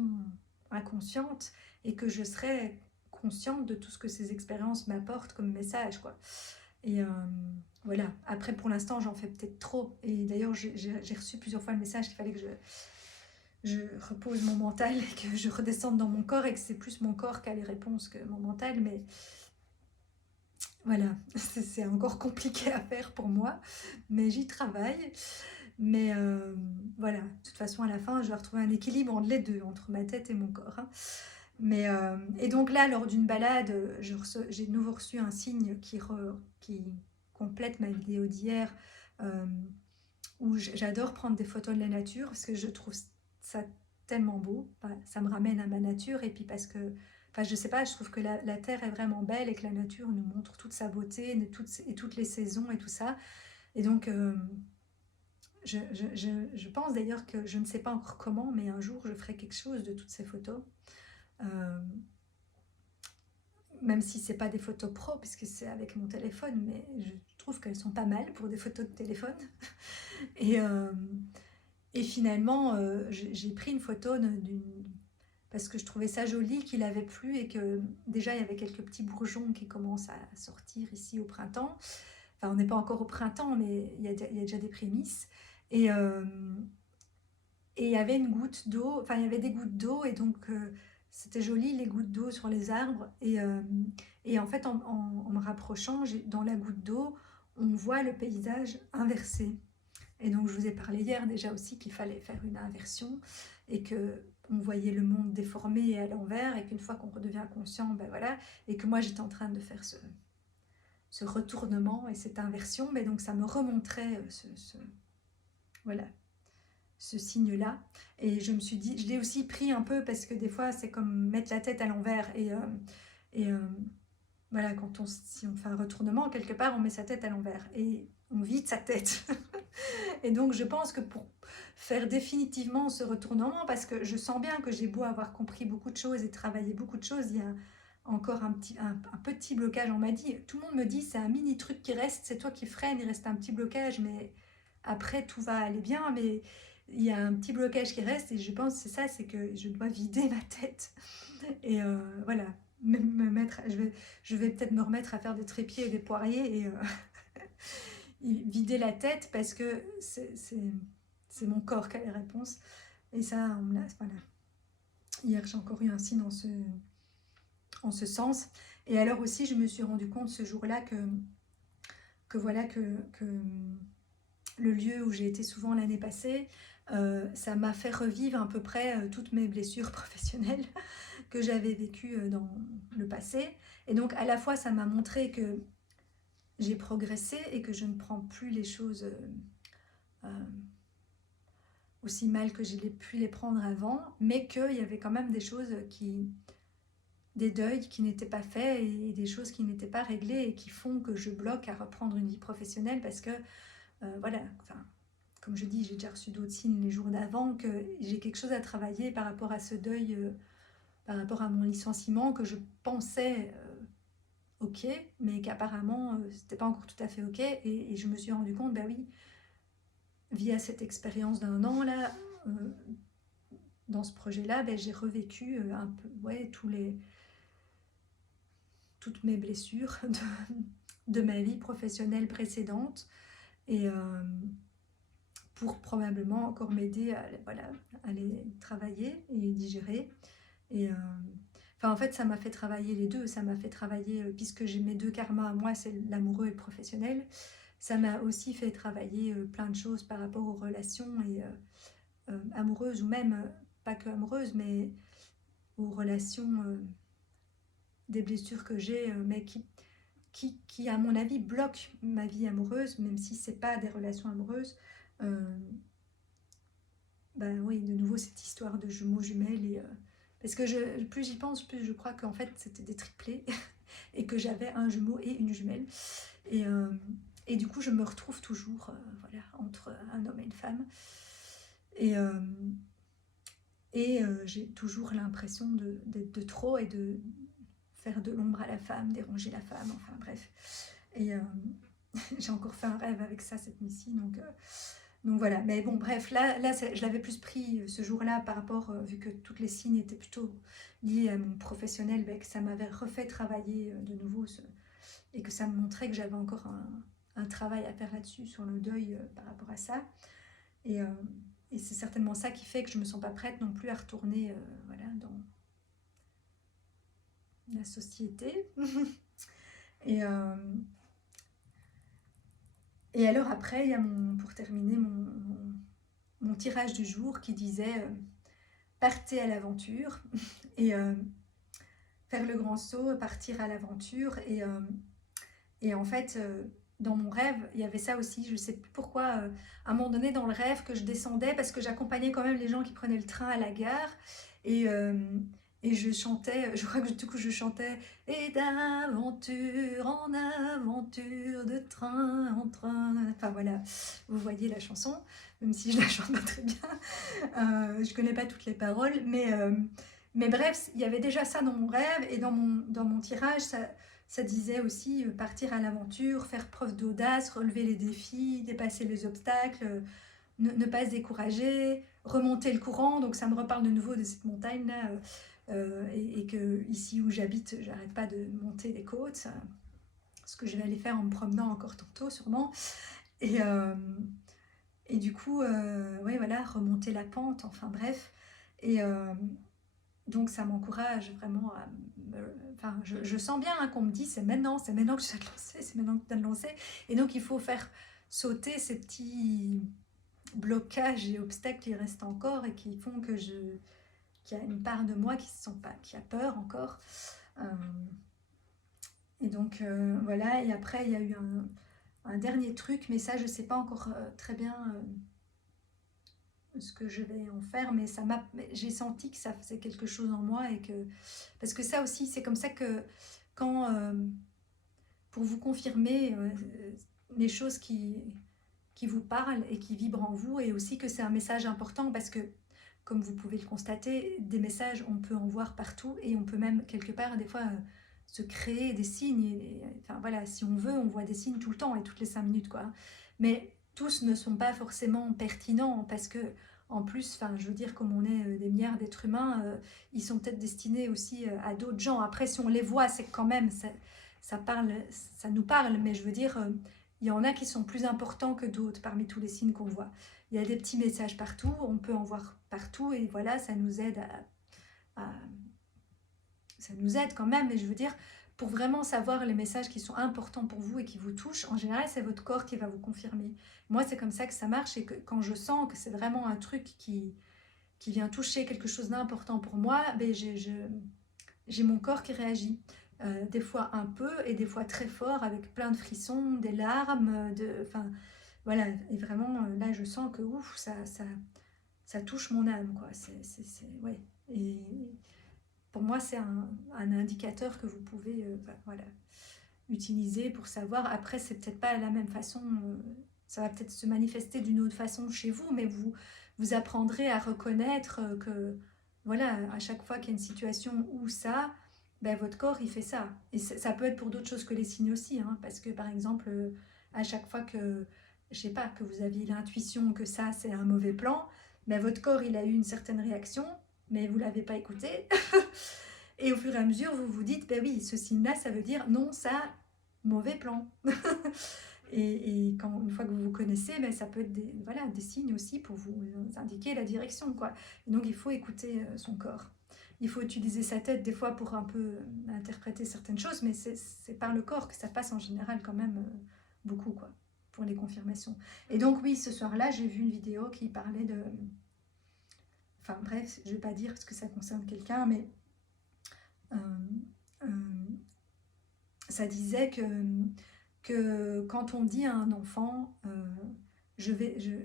inconsciente, et que je serai consciente de tout ce que ces expériences m'apportent comme message, quoi. Et voilà. Après, pour l'instant, j'en fais peut-être trop. Et d'ailleurs, j'ai reçu plusieurs fois le message qu'il fallait que je repose mon mental et que je redescende dans mon corps, et que c'est plus mon corps qui a les réponses que mon mental. Mais voilà, c'est encore compliqué à faire pour moi. Mais j'y travaille. Mais voilà, de toute façon, à la fin, je vais retrouver un équilibre entre les deux, entre ma tête et mon corps, hein. Et donc là, lors d'une balade, j'ai de nouveau reçu un signe qui complète ma vidéo d'hier, euh, où j'adore prendre des photos de la nature, parce que je trouve ça tellement beau. Enfin, ça me ramène à ma nature, et puis parce que, enfin, je sais pas, je trouve que la terre est vraiment belle, et que la nature nous montre toute sa beauté, et toutes les saisons et tout ça. Et donc, je pense d'ailleurs que je ne sais pas encore comment, mais un jour je ferai quelque chose de toutes ces photos. Euh, Même si c'est pas des photos pro, puisque c'est avec mon téléphone, mais je trouve qu'elles sont pas mal pour des photos de téléphone. Et, euh, et finalement, j'ai pris une photo parce que je trouvais ça joli qu'il avait plu et que déjà il y avait quelques petits bourgeons qui commencent à sortir ici au printemps. Enfin, on n'est pas encore au printemps, mais il y a déjà des prémices. Et, euh, et il y avait une goutte d'eau, enfin il y avait des gouttes d'eau et donc c'était joli les gouttes d'eau sur les arbres. Et en fait en me rapprochant, dans la goutte d'eau, on voit le paysage inversé. Et donc je vous ai parlé hier déjà aussi qu'il fallait faire une inversion et que on voyait le monde déformé et à l'envers et qu'une fois qu'on redevient conscient, ben voilà, et que moi j'étais en train de faire ce retournement et cette inversion, mais donc ça me remontrait voilà, ce signe-là. Et je me suis dit, je l'ai aussi pris un peu parce que des fois c'est comme mettre la tête à l'envers et voilà, si on fait un retournement, quelque part on met sa tête à l'envers et on vide sa tête. Et donc je pense que pour faire définitivement ce retournement, parce que je sens bien que j'ai beau avoir compris beaucoup de choses et travaillé beaucoup de choses, il y a encore un petit blocage. On m'a dit, tout le monde me dit c'est un mini truc qui reste, c'est toi qui freine, il reste un petit blocage, mais après tout va aller bien, mais il y a un petit blocage qui reste et je pense que c'est ça, c'est que je dois vider ma tête. Et voilà, je vais peut-être me remettre à faire des trépieds et des poiriers et vider la tête parce que c'est mon corps qui a les réponses. Et ça, voilà. Hier, j'ai encore eu un signe en ce sens. Et alors aussi, je me suis rendu compte ce jour-là que voilà, que le lieu où j'ai été souvent l'année passée, ça m'a fait revivre à peu près toutes mes blessures professionnelles que j'avais vécues dans le passé. Et donc, à la fois, ça m'a montré que j'ai progressé et que je ne prends plus les choses aussi mal que j'ai pu les prendre avant, mais qu'il y avait quand même des choses des deuils qui n'étaient pas faits et des choses qui n'étaient pas réglées et qui font que je bloque à reprendre une vie professionnelle parce que, voilà, enfin, comme je dis, j'ai déjà reçu d'autres signes les jours d'avant, que j'ai quelque chose à travailler par rapport à ce deuil, par rapport à mon licenciement que je pensais ok, mais qu'apparemment c'était pas encore tout à fait ok et je me suis rendu compte, bah oui, via cette expérience d'un an là, dans ce projet-là, ben, j'ai revécu un peu, ouais, toutes mes blessures de ma vie professionnelle précédente et pour probablement encore m'aider à, voilà, à les travailler et les digérer. Et enfin, en fait, ça m'a fait travailler les deux. Ça m'a fait travailler, puisque j'ai mes deux karmas à moi, c'est l'amoureux et le professionnel. Ça m'a aussi fait travailler plein de choses par rapport aux relations et amoureuses ou même pas que amoureuses, mais aux relations des blessures que j'ai, mais qui, à mon avis, bloquent ma vie amoureuse, même si c'est pas des relations amoureuses. Ben oui, de nouveau, cette histoire de jumeaux, jumelles. Parce que plus j'y pense, plus je crois qu'en fait, c'était des triplés et que j'avais un jumeau et une jumelle. Et, euh, et du coup, je me retrouve toujours voilà, entre un homme et une femme. Et, j'ai toujours l'impression d'être de trop et de faire de l'ombre à la femme, déranger la femme, enfin bref. Et j'ai encore fait un rêve avec ça cette nuit-ci, donc voilà. Mais bon, bref, là je l'avais plus pris ce jour-là par rapport, vu que toutes les signes étaient plutôt liés à mon professionnel, ben, que ça m'avait refait travailler de nouveau et que ça me montrait que j'avais encore un travail à faire là-dessus, sur le deuil par rapport à ça. Et c'est certainement ça qui fait que je ne me sens pas prête non plus à retourner voilà, dans la société. et, et alors après, il y a pour terminer mon tirage du jour qui disait partez à l'aventure et faire le grand saut, partir à l'aventure. Et en fait, dans mon rêve, il y avait ça aussi. Je ne sais plus pourquoi, à un moment donné dans le rêve, que je descendais parce que j'accompagnais quand même les gens qui prenaient le train à la gare. Et, et je chantais, je crois que du coup je chantais « Et d'aventure en aventure, de train en train ». Enfin voilà, vous voyez la chanson, même si je la chante pas très bien. Je connais pas toutes les paroles, mais bref, il y avait déjà ça dans mon rêve et dans mon tirage, ça disait aussi partir à l'aventure, faire preuve d'audace, relever les défis, dépasser les obstacles, ne pas se décourager, remonter le courant, donc ça me reparle de nouveau de cette montagne-là, et que ici où j'habite, j'arrête pas de monter les côtes, ce que je vais aller faire en me promenant encore tantôt sûrement. Et, euh, et du coup, ouais, voilà, remonter la pente, enfin bref. Et donc ça m'encourage vraiment à enfin, je sens bien hein, qu'on me dit c'est maintenant que tu dois te lancer, c'est maintenant que tu dois te lancer. Et donc il faut faire sauter ces petits blocages et obstacles qui restent encore et qui font que qu'il y a une part de moi qui se sent pas, qui a peur encore. Euh, et donc voilà, et après il y a eu un dernier truc, mais ça je sais pas encore très bien ce que je vais en faire, mais j'ai senti que ça faisait quelque chose en moi et que, parce que ça aussi, c'est comme ça que quand, pour vous confirmer les choses qui vous parlent et qui vibrent en vous, et aussi que c'est un message important parce que, comme vous pouvez le constater, des messages, on peut en voir partout et on peut même quelque part, des fois, se créer des signes. Enfin voilà, si on veut, on voit des signes tout le temps et toutes les 5 minutes, quoi. Mais tous ne sont pas forcément pertinents parce que, en plus, enfin, je veux dire, comme on est des milliards d'êtres humains, ils sont peut-être destinés aussi à d'autres gens. Après, si on les voit, c'est quand même, ça parle, ça nous parle, mais je veux dire, il y en a qui sont plus importants que d'autres parmi tous les signes qu'on voit. Il y a des petits messages partout, on peut en voir partout, et voilà, ça nous aide ça nous aide quand même, mais je veux dire, pour vraiment savoir les messages qui sont importants pour vous et qui vous touchent, en général, c'est votre corps qui va vous confirmer. Moi, c'est comme ça que ça marche, et que quand je sens que c'est vraiment un truc qui vient toucher quelque chose d'important pour moi, ben j'ai mon corps qui réagit. Des fois un peu et des fois très fort, avec plein de frissons, des larmes, enfin voilà, et vraiment là je sens que ouf, ça touche mon âme, quoi. Ouais. Et pour moi, c'est un indicateur que vous pouvez voilà, utiliser pour savoir. Après, c'est peut-être pas la même façon, ça va peut-être se manifester d'une autre façon chez vous, mais vous apprendrez à reconnaître que, voilà, à chaque fois qu'il y a une situation où ça, ben, votre corps, il fait ça. Et ça peut être pour d'autres choses que les signes aussi, hein, parce que, par exemple, à chaque fois que, je sais pas, que vous aviez l'intuition que ça, c'est un mauvais plan, ben, votre corps, il a eu une certaine réaction, mais vous l'avez pas écouté. Et au fur et à mesure, vous vous dites, ben oui, ce signe-là, ça veut dire non, ça, mauvais plan. Et quand, une fois que vous vous connaissez, ben, ça peut être voilà, des signes aussi pour vous indiquer la direction, quoi. Et donc, il faut écouter son corps. Il faut utiliser sa tête des fois pour un peu interpréter certaines choses, mais c'est par le corps que ça passe en général quand même beaucoup, quoi, pour les confirmations. Et donc, oui, ce soir-là, j'ai vu une vidéo qui parlait de... Enfin bref, je ne vais pas dire parce que ça concerne quelqu'un, mais euh, euh, ça disait que quand on dit à un enfant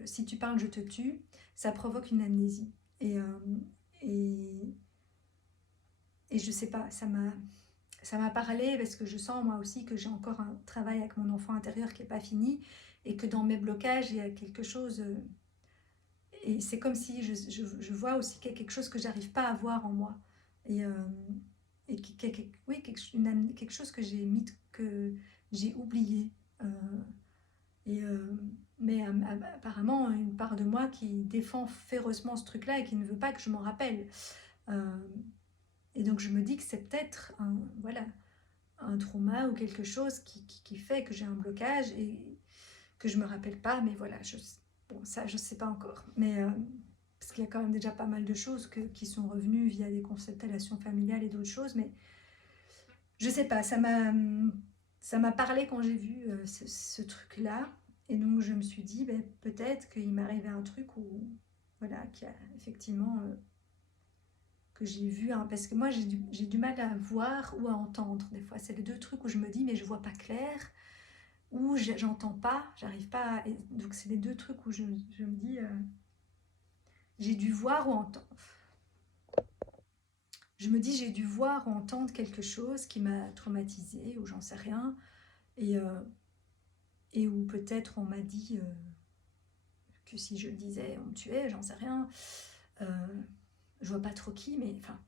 si tu parles, je te tue, ça provoque une amnésie. Et, et, et je sais pas, ça m'a parlé parce que je sens moi aussi que j'ai encore un travail avec mon enfant intérieur qui n'est pas fini et que dans mes blocages, il y a quelque chose. Et c'est comme si je vois aussi qu'il y a quelque chose que j'arrive pas à voir en moi. Et, oui, quelque chose que j'ai mis, que j'ai oublié. Euh, et, mais apparemment, une part de moi qui défend férocement ce truc-là et qui ne veut pas que je m'en rappelle. Euh, et donc je me dis que c'est peut-être voilà, un trauma ou quelque chose qui fait que j'ai un blocage et que je me rappelle pas. Mais voilà, bon, ça je sais pas encore. Mais parce qu'il y a quand même déjà pas mal de choses qui sont revenues via des constellations familiales et d'autres choses. Mais je sais pas, ça m'a parlé quand j'ai vu ce truc-là. Et donc je me suis dit, ben, peut-être qu'il m'arrivait un truc où, voilà, qui a effectivement, que j'ai vu, hein, parce que moi j'ai du mal à voir ou à entendre des fois. C'est les deux trucs où je me dis, mais je vois pas clair, ou j'entends pas, j'arrive pas à... Donc c'est les deux trucs où je me dis, j'ai dû voir ou entendre. Je me dis, j'ai dû voir ou entendre quelque chose qui m'a traumatisée, ou j'en sais rien. Et, où peut-être on m'a dit que si je le disais, on me tuait, j'en sais rien. Je vois pas trop qui, mais enfin...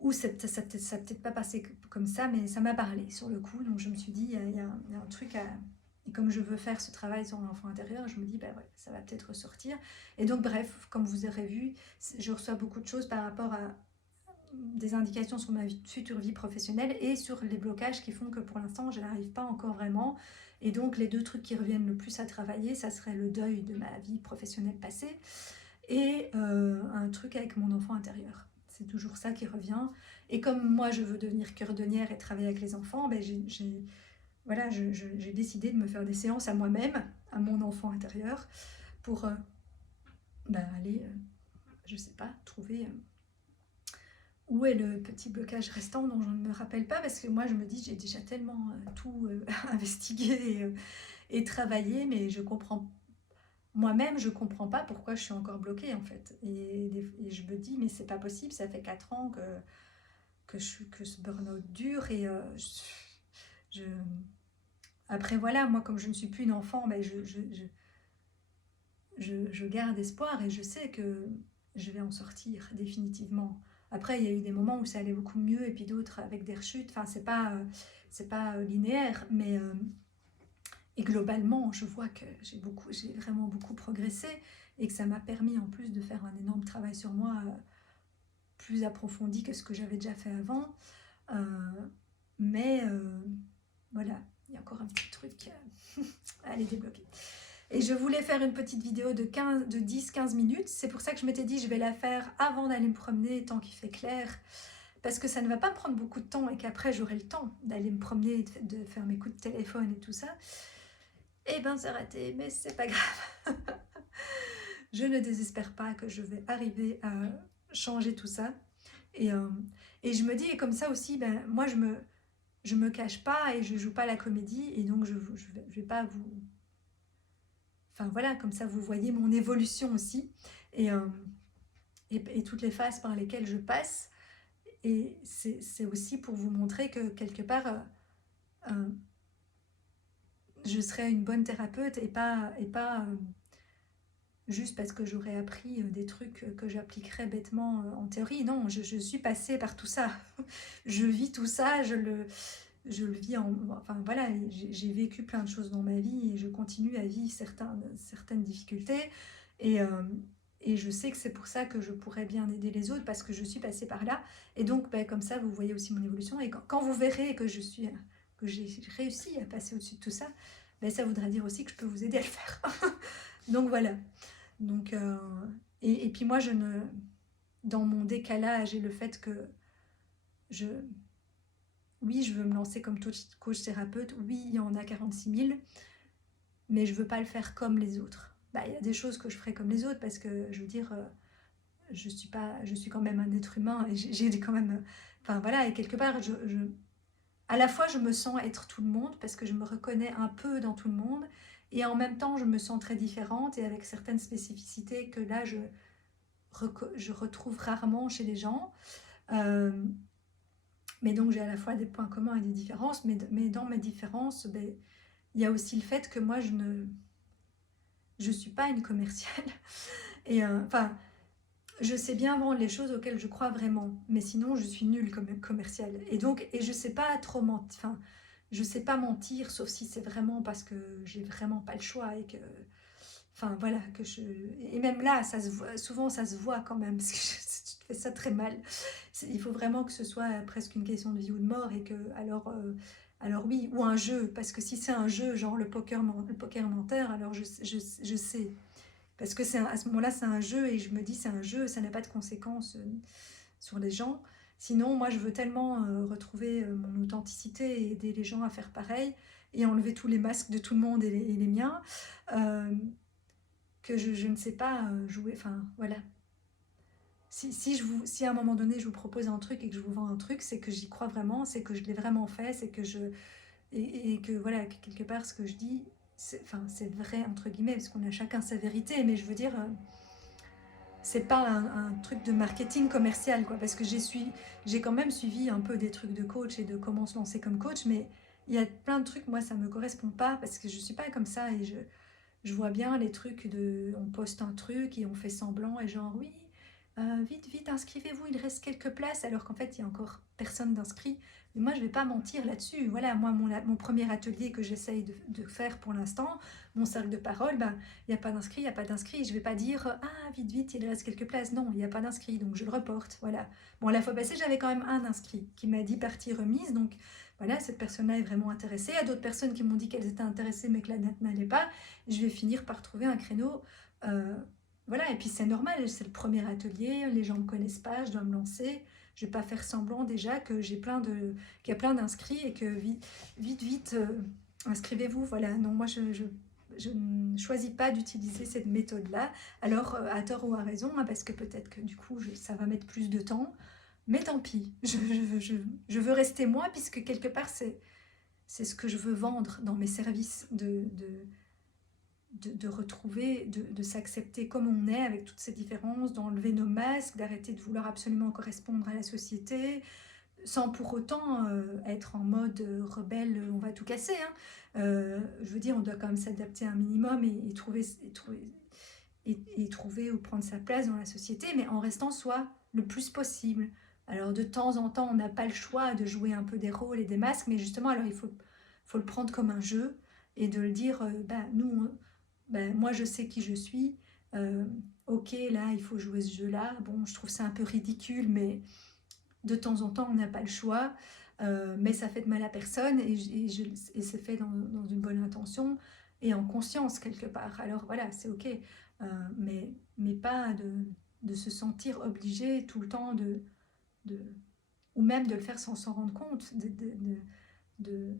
Ou ça peut-être pas passé comme ça, mais ça m'a parlé sur le coup. Donc je me suis dit, il y a un truc Et comme je veux faire ce travail sur l'enfant intérieur, je me dis, ben ouais, ça va peut-être ressortir. Et donc, bref, comme vous aurez vu, je reçois beaucoup de choses par rapport à des indications sur ma future vie professionnelle et sur les blocages qui font que pour l'instant, je n'arrive pas encore vraiment. Et donc, les deux trucs qui reviennent le plus à travailler, ça serait le deuil de ma vie professionnelle passée et un truc avec mon enfant intérieur. C'est toujours ça qui revient. Et comme moi, je veux devenir cordonnière et travailler avec les enfants, ben voilà, j'ai décidé de me faire des séances à moi-même, à mon enfant intérieur, pour aller, je sais pas, trouver où est le petit blocage restant dont je ne me rappelle pas, parce que moi je me dis j'ai déjà tellement tout investigué et travaillé, mais je comprends moi-même, je comprends pas pourquoi je suis encore bloquée en fait. Et je me dis mais c'est pas possible, ça fait 4 ans que ce burn-out dure et je... Après voilà, moi comme je ne suis plus une enfant, ben, je garde espoir et je sais que je vais en sortir définitivement. Après, il y a eu des moments où ça allait beaucoup mieux et puis d'autres avec des rechutes. Enfin, c'est pas linéaire, mais et globalement, je vois que j'ai vraiment beaucoup progressé et que ça m'a permis en plus de faire un énorme travail sur moi plus approfondi que ce que j'avais déjà fait avant. Euh, mais voilà, il y a encore un petit truc à aller débloquer. Et je voulais faire une petite vidéo de 10-15 minutes. C'est pour ça que je m'étais dit je vais la faire avant d'aller me promener tant qu'il fait clair. Parce que ça ne va pas me prendre beaucoup de temps et qu'après j'aurai le temps d'aller me promener, de faire mes coups de téléphone et tout ça. Eh ben c'est raté, mais c'est pas grave. Je ne désespère pas que je vais arriver à changer tout ça. Et, euh, et je me dis, et comme ça aussi, ben, moi je me cache pas et je joue pas la comédie. Et donc je vais pas vous... Enfin voilà, comme ça vous voyez mon évolution aussi et, et toutes les phases par lesquelles je passe. Et c'est aussi pour vous montrer que quelque part, je serai une bonne thérapeute et pas juste parce que j'aurais appris des trucs que j'appliquerais bêtement en théorie. Non, je suis passée par tout ça. Je vis tout ça, je le vis en... Enfin voilà, j'ai vécu plein de choses dans ma vie et je continue à vivre certaines difficultés. Et, et je sais que c'est pour ça que je pourrais bien aider les autres parce que je suis passée par là. Et donc, ben, comme ça, vous voyez aussi mon évolution. Et quand vous verrez que que j'ai réussi à passer au-dessus de tout ça, ben, ça voudra dire aussi que je peux vous aider à le faire. Donc voilà. Donc, et puis moi, dans mon décalage et le fait que je, oui, je veux me lancer comme coach thérapeute, oui, il y en a 46 000, mais je veux pas le faire comme les autres. Bah, il y a des choses que je ferai comme les autres parce que, je veux dire, je suis quand même un être humain et j'ai quand même... Enfin voilà, et quelque part, à la fois, je me sens être tout le monde parce que je me reconnais un peu dans tout le monde et en même temps, je me sens très différente et avec certaines spécificités que là, je retrouve rarement chez les gens. Euh, mais donc, j'ai à la fois des points communs et des différences, mais dans mes différences, ben, il y a aussi le fait que moi, je suis pas une commerciale. Et enfin, je sais bien vendre les choses auxquelles je crois vraiment, mais sinon, je suis nulle comme commerciale. Et donc, je sais pas trop mentir. Enfin, je sais pas mentir, sauf si c'est vraiment parce que j'ai vraiment pas le choix et que... Enfin, voilà, que je... Et même là, ça se voit, souvent, ça se voit quand même, parce que je fais ça très mal. Il faut vraiment que ce soit presque une question de vie ou de mort, et que, alors oui, ou un jeu, parce que si c'est un jeu, genre le poker menteur, alors je sais. Parce que à ce moment-là, c'est un jeu, et je me dis, c'est un jeu, ça n'a pas de conséquences sur les gens. Sinon, moi, je veux tellement retrouver mon authenticité et aider les gens à faire pareil, et enlever tous les masques de tout le monde et les miens. Euh, que je ne sais pas jouer. Enfin, voilà. Si à un moment donné je vous propose un truc et que je vous vends un truc, c'est que j'y crois vraiment, c'est que je l'ai vraiment fait, c'est que et que voilà, que quelque part ce que je dis, c'est vrai entre guillemets, parce qu'on a chacun sa vérité, mais je veux dire, c'est pas un truc de marketing commercial, quoi, parce que j'ai quand même suivi un peu des trucs de coach et de comment se lancer comme coach, mais il y a plein de trucs, moi ça me correspond pas, parce que je suis pas comme ça, je vois bien les trucs de... On poste un truc et on fait semblant et genre oui, Vite, vite, inscrivez-vous, il reste quelques places, alors qu'en fait, il y a encore personne d'inscrit. Mais moi, je ne vais pas mentir là-dessus. Voilà, moi, mon premier atelier que j'essaye de faire pour l'instant, mon cercle de parole, ben, il n'y a pas d'inscrit, il n'y a pas d'inscrit. Je ne vais pas dire, ah, vite, vite, il reste quelques places. Non, il n'y a pas d'inscrit, donc je le reporte. Voilà. Bon, la fois passée, j'avais quand même un inscrit qui m'a dit partie remise. Donc, voilà, cette personne-là est vraiment intéressée. Il y a d'autres personnes qui m'ont dit qu'elles étaient intéressées, mais que la date n'allait pas. Je vais finir par trouver un créneau. euh, voilà, et puis c'est normal, c'est le premier atelier, les gens ne me connaissent pas, je dois me lancer. Je ne vais pas faire semblant déjà que qu'il y a plein d'inscrits et que vite, vite, vite, inscrivez-vous. Voilà, non, moi je ne choisis pas d'utiliser cette méthode-là. Alors, à tort ou à raison, hein, parce que peut-être que du coup, ça va mettre plus de temps. Mais tant pis, je veux rester moi, puisque quelque part, c'est ce que je veux vendre dans mes services, de retrouver, de s'accepter comme on est, avec toutes ces différences, d'enlever nos masques, d'arrêter de vouloir absolument correspondre à la société, sans pour autant être en mode rebelle, on va tout casser. Hein. Je veux dire, on doit quand même s'adapter un minimum et trouver ou prendre sa place dans la société, mais en restant soi le plus possible. Alors de temps en temps, on n'a pas le choix de jouer un peu des rôles et des masques, mais justement, alors faut le prendre comme un jeu et de le dire, bah, ben, moi je sais qui je suis, euh, ok là il faut jouer ce jeu-là, bon je trouve ça un peu ridicule, mais de temps en temps on n'a pas le choix, mais ça fait de mal à personne et c'est fait dans une bonne intention et en conscience quelque part. Alors voilà, c'est ok, mais pas de se sentir obligé tout le temps de, ou même de le faire sans s'en rendre compte, de,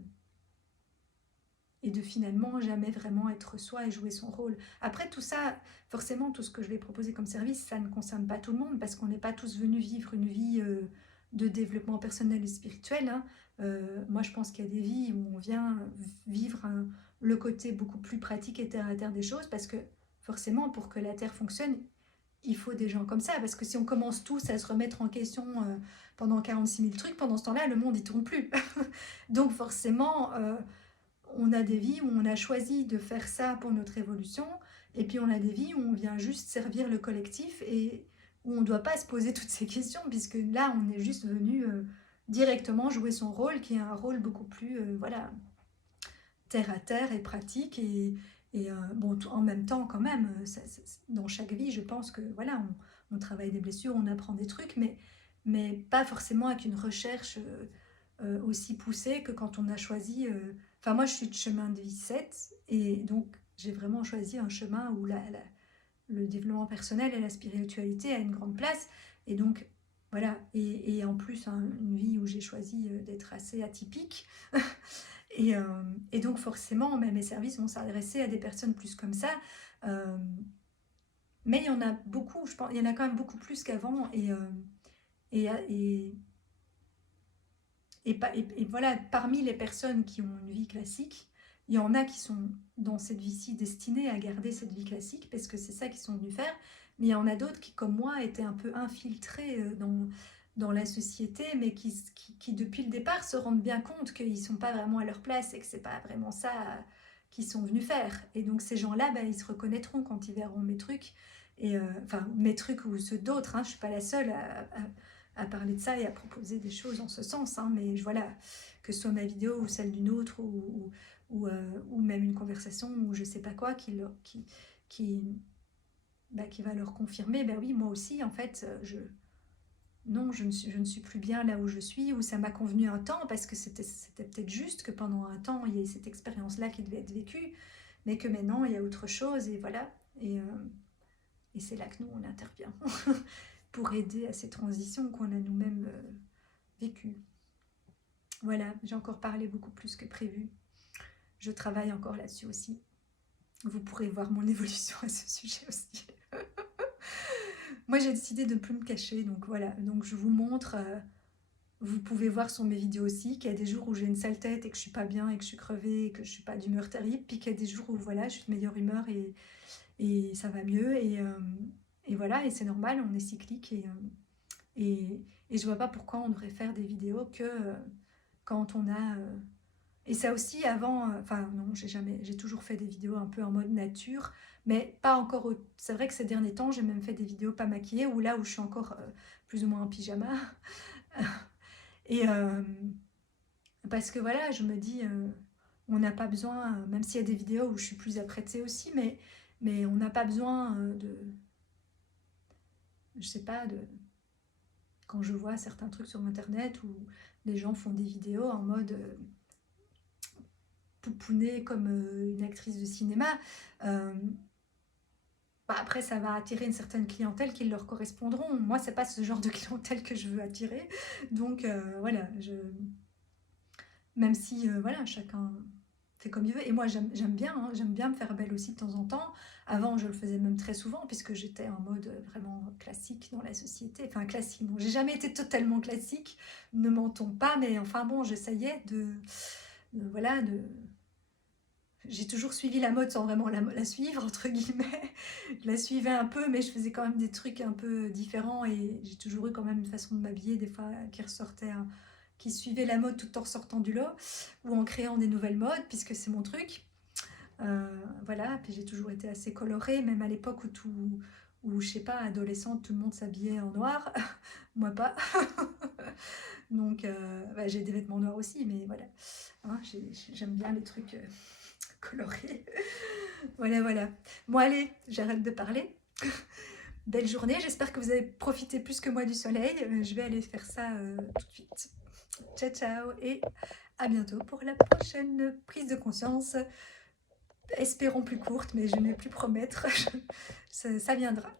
et de finalement jamais vraiment être soi et jouer son rôle. Après tout ça, forcément tout ce que je vais proposer comme service, ça ne concerne pas tout le monde parce qu'on n'est pas tous venus vivre une vie de développement personnel et spirituel. Hein. Moi je pense qu'il y a des vies où on vient vivre le côté beaucoup plus pratique et terre à terre des choses, parce que forcément pour que la terre fonctionne, il faut des gens comme ça, parce que si on commence tous à se remettre en question pendant 46 000 trucs, pendant ce temps-là, le monde, il tourne plus. Donc forcément, on a des vies où on a choisi de faire ça pour notre évolution, et puis on a des vies où on vient juste servir le collectif et où on ne doit pas se poser toutes ces questions, puisque là, on est juste venu directement jouer son rôle, qui est un rôle beaucoup plus voilà, terre à terre et pratique, et bon, en même temps quand même, dans chaque vie, je pense que voilà, on travaille des blessures, on apprend des trucs, mais pas forcément avec une recherche aussi poussée que quand on a choisi. Enfin, moi, je suis de chemin de vie 7, et donc j'ai vraiment choisi un chemin où le développement personnel et la spiritualité a une grande place, et donc voilà, et en plus, hein, une vie où j'ai choisi d'être assez atypique. Et donc forcément, mes services vont s'adresser à des personnes plus comme ça. Euh, mais il y en a beaucoup, je pense, il y en a quand même beaucoup plus qu'avant. Et, et, et voilà, parmi les personnes qui ont une vie classique, il y en a qui sont dans cette vie-ci destinées à garder cette vie classique parce que c'est ça qu'ils sont venus faire. Mais il y en a d'autres qui, comme moi, étaient un peu infiltrés dans la société, mais qui, depuis le départ, se rendent bien compte qu'ils ne sont pas vraiment à leur place et que ce n'est pas vraiment ça qu'ils sont venus faire. Et donc ces gens-là, bah, ils se reconnaîtront quand ils verront mes trucs. Et, enfin, mes trucs ou ceux d'autres, hein, je ne suis pas la seule à parler de ça et à proposer des choses en ce sens, hein, mais voilà, que ce soit ma vidéo ou celle d'une autre, ou même une conversation ou je sais pas quoi qui, qui va leur confirmer, ben oui, moi aussi, en fait, non, je ne suis plus bien là où je suis, ou ça m'a convenu un temps, parce que c'était peut-être juste que pendant un temps, il y ait cette expérience-là qui devait être vécue, mais que maintenant, il y a autre chose, et voilà. Et c'est là que nous, on intervient pour aider à ces transitions qu'on a nous-mêmes vécues. Voilà, j'ai encore parlé beaucoup plus que prévu. Je travaille encore là-dessus aussi. Vous pourrez voir mon évolution à ce sujet aussi. Moi, j'ai décidé de ne plus me cacher, donc voilà. Donc je vous montre, vous pouvez voir sur mes vidéos aussi, qu'il y a des jours où j'ai une sale tête et que je suis pas bien et que je suis crevée et que je suis pas d'humeur terrible, puis qu'il y a des jours où voilà, je suis de meilleure humeur et ça va mieux, et voilà, et c'est normal, on est cyclique, et je vois pas pourquoi on devrait faire des vidéos que quand on a Et ça aussi avant, enfin non, j'ai toujours fait des vidéos un peu en mode nature, mais pas encore c'est vrai que ces derniers temps, j'ai même fait des vidéos pas maquillées, ou là où je suis encore plus ou moins en pyjama. Et parce que voilà, je me dis, on n'a pas besoin, même s'il y a des vidéos où je suis plus apprêtée aussi, mais on n'a pas besoin je sais pas, quand je vois certains trucs sur internet où les gens font des vidéos en mode pouponner comme une actrice de cinéma, euh, bah après ça va attirer une certaine clientèle qui leur correspondront. Moi, c'est pas ce genre de clientèle que je veux attirer. Donc voilà, même si voilà, chacun fait comme il veut. Et moi, j'aime bien, hein, j'aime bien me faire belle aussi de temps en temps. Avant, je le faisais même très souvent, puisque j'étais en mode vraiment classique dans la société. Enfin, classique, non, j'ai jamais été totalement classique, ne mentons pas, mais enfin bon, j'essayais voilà, j'ai toujours suivi la mode sans vraiment la suivre, entre guillemets. Je la suivais un peu, mais je faisais quand même des trucs un peu différents, et j'ai toujours eu quand même une façon de m'habiller, des fois, qui ressortait, qui suivait la mode tout en sortant du lot, ou en créant des nouvelles modes, puisque c'est mon truc. Voilà, puis j'ai toujours été assez colorée, même à l'époque où je sais pas, adolescente, tout le monde s'habillait en noir, moi pas. Donc, bah, j'ai des vêtements noirs aussi, mais voilà. Hein, j'aime bien les trucs colorés. Voilà, voilà. Bon, allez, j'arrête de parler. Belle journée, j'espère que vous avez profité plus que moi du soleil. Je vais aller faire ça tout de suite. Ciao, ciao, et à bientôt pour la prochaine prise de conscience. Espérons plus courte, mais je ne vais plus promettre. Ça viendra.